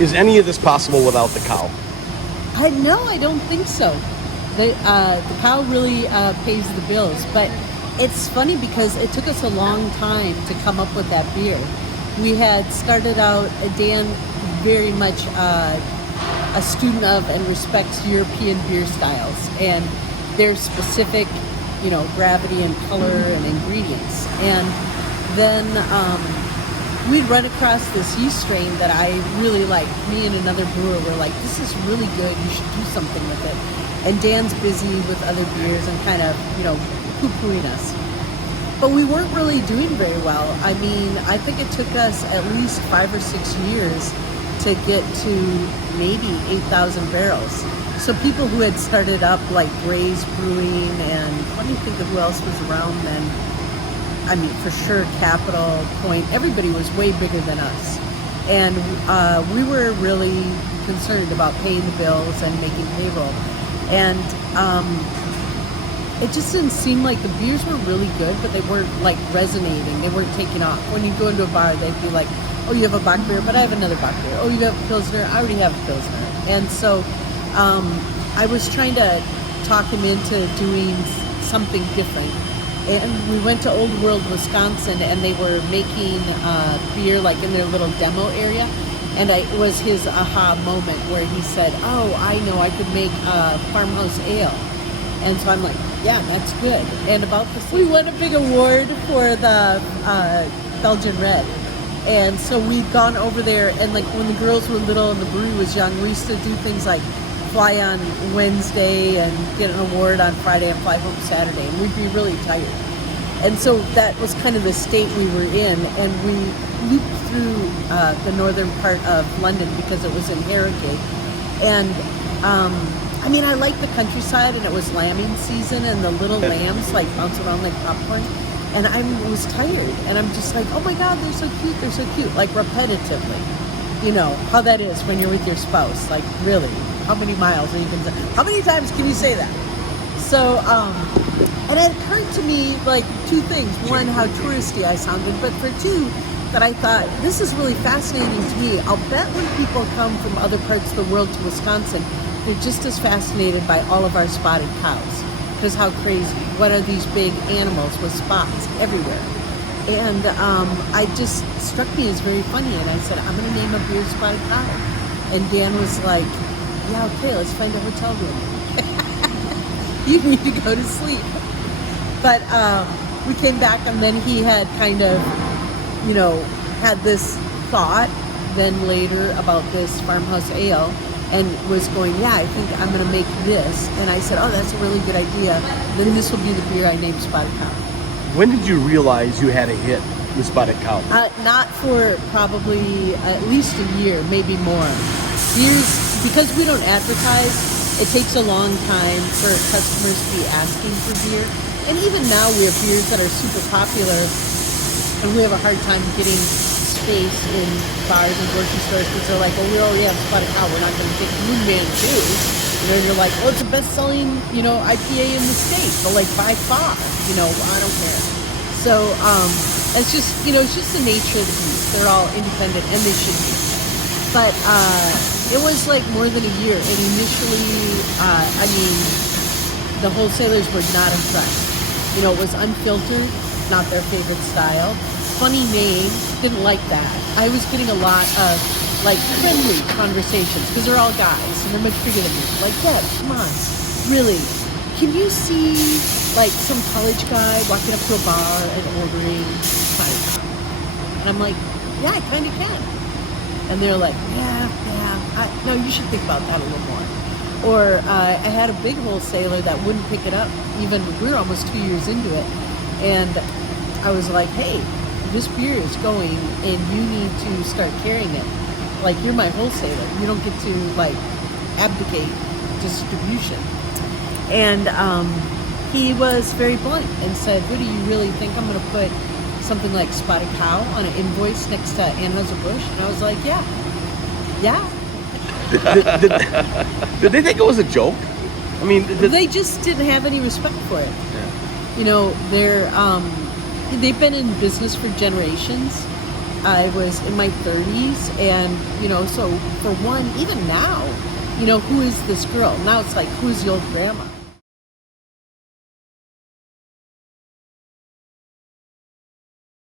Is any of this possible without the cow? No, I don't think so. The cow really pays the bills, but it's funny because it took us a long time to come up with that beer. We had started out, Dan very much a student of and respects European beer styles and their specific, gravity and color and ingredients. And then we'd run across this yeast strain that I really liked. Me and another brewer were like, this is really good. You should do something with it. And Dan's busy with other beers and kind of, poo-pooing us. But we weren't really doing very well. I mean, I think it took us at least 5 or 6 years to get to maybe 8,000 barrels. So people who had started up like Gray's Brewing and let me think of who else was around then. I mean, for sure, Capital Point, everybody was way bigger than us. And we were really concerned about paying the bills and making payroll. And it just didn't seem like the beers were really good, but they weren't like resonating. They weren't taking off. When you go into a bar, they'd be like, oh, you have a Bock beer, but I have another Bock beer. Oh, you have a Pilsner, I already have a Pilsner. And so I was trying to talk him into doing something different. And we went to Old World, Wisconsin, and they were making beer like in their little demo area. And it was his aha moment where he said, oh, I know, I could make farmhouse ale. And so I'm like, yeah, that's good. And about this, we won a big award for the Belgian Red. And so we'd gone over there, and like when the girls were little and the brewery was young, we used to do things like fly on Wednesday and get an award on Friday and fly home Saturday, and we'd be really tired. And so that was kind of the state we were in, and we looped through the northern part of London because it was in Harrogate. And I mean, I liked the countryside, and it was lambing season, and the little lambs like bounce around like popcorn. And I was tired, and I'm just like, oh my God, they're so cute, like repetitively. You know how that is when you're with your spouse. Like, really, how many miles are you going to say? How many times can you say that? So, and it occurred to me like two things. One, how touristy I sounded, but for two, that I thought, this is really fascinating to me. I'll bet when people come from other parts of the world to Wisconsin, they're just as fascinated by all of our spotted cows. Because how crazy. What are these big animals with spots everywhere? And I just struck me as very funny. And I said, I'm going to name a beer Spotted Cow. And Dan was like, yeah, okay, let's find a hotel room. You need to go to sleep. But we came back, and then he had kind of, had this thought then later about this farmhouse ale. And was going, yeah, I think I'm going to make this. And I said, oh, that's a really good idea. Then this will be the beer I named Spotted Cow. When did you realize you had a hit with Spotted Cow? Not for probably at least a year, maybe more. Years, because we don't advertise, it takes a long time for customers to be asking for beer. And even now we have beers that are super popular, and we have a hard time getting space in bars and grocery stores because they're like, well, we already have Spotted Cow, we're not going to get Moon Man too. And you're like, well, it's the best-selling, IPA in the state, but like by far, I don't care. So it's just, it's just the nature of the beast. They're all independent, and they should be. But it was like more than a year, and initially, the wholesalers were not impressed. It was unfiltered, not their favorite style. Funny name, didn't like that. I was getting a lot of like friendly conversations because they're all guys and they're much bigger than me. Like, Dad, come on, really? Can you see like some college guy walking up to a bar and ordering Spotted Cow? And I'm like, yeah, I kind of can. And they're like, yeah. No, you should think about that a little more. Or I had a big wholesaler that wouldn't pick it up. Even we were almost 2 years into it, and I was like, hey, this beer is going and you need to start carrying it. Like, you're my wholesaler. You don't get to like abdicate distribution. And he was very blunt and said, what do you really think I'm going to put something like Spotted Cow on an invoice next to Anheuser-Busch? And I was like, yeah. Did they think it was a joke? I mean, they just didn't have any respect for it. Yeah. They've been in business for generations, I was in my 30s, and so for one, even now, who is this girl? Now it's like, who's the old grandma?